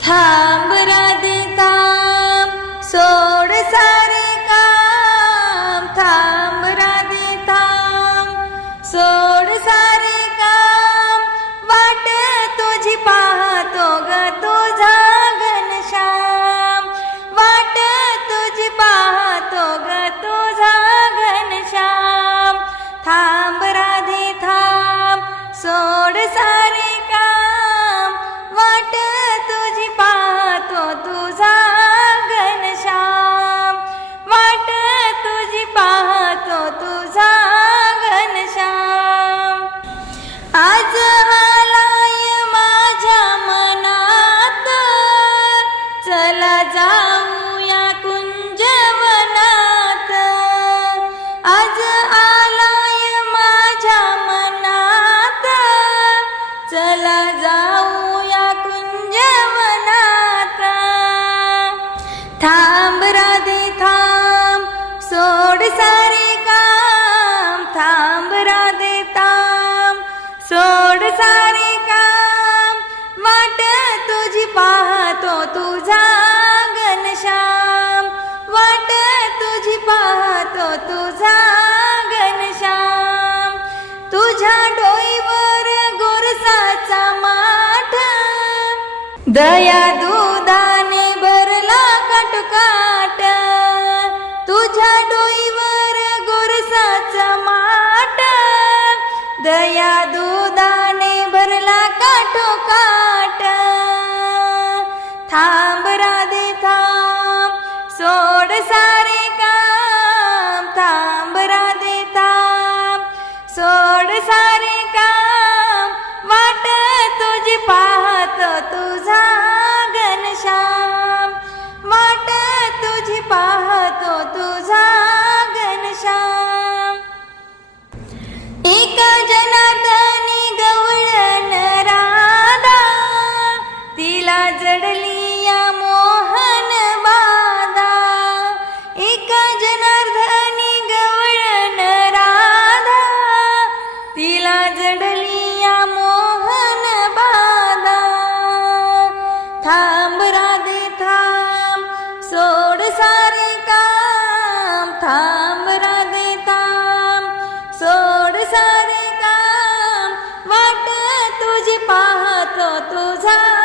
थांब थांब सोड सारे काम. थांब थांब सोड सारे काम. वाट तुझी पाहतो ग तुझा तुझी पाहतो ग तुझा घनश्याम थांब राधे थांब सोड सारे सारे काम थांब राधे ताम सोड सारे काम वाट तुझी पाहतो तुझा घनश्याम वाट तुझी पाहतो तुझा घनश्याम तुझ्या डोईवर गोरसाचा माठ. दया या दुधाने भरला काटोकाट थांब राधे थांब सोड सारे काम. थांब राधे थांब सोड सारे काम. वाट तुझी पाहत तू तुझी पाहतो तुझा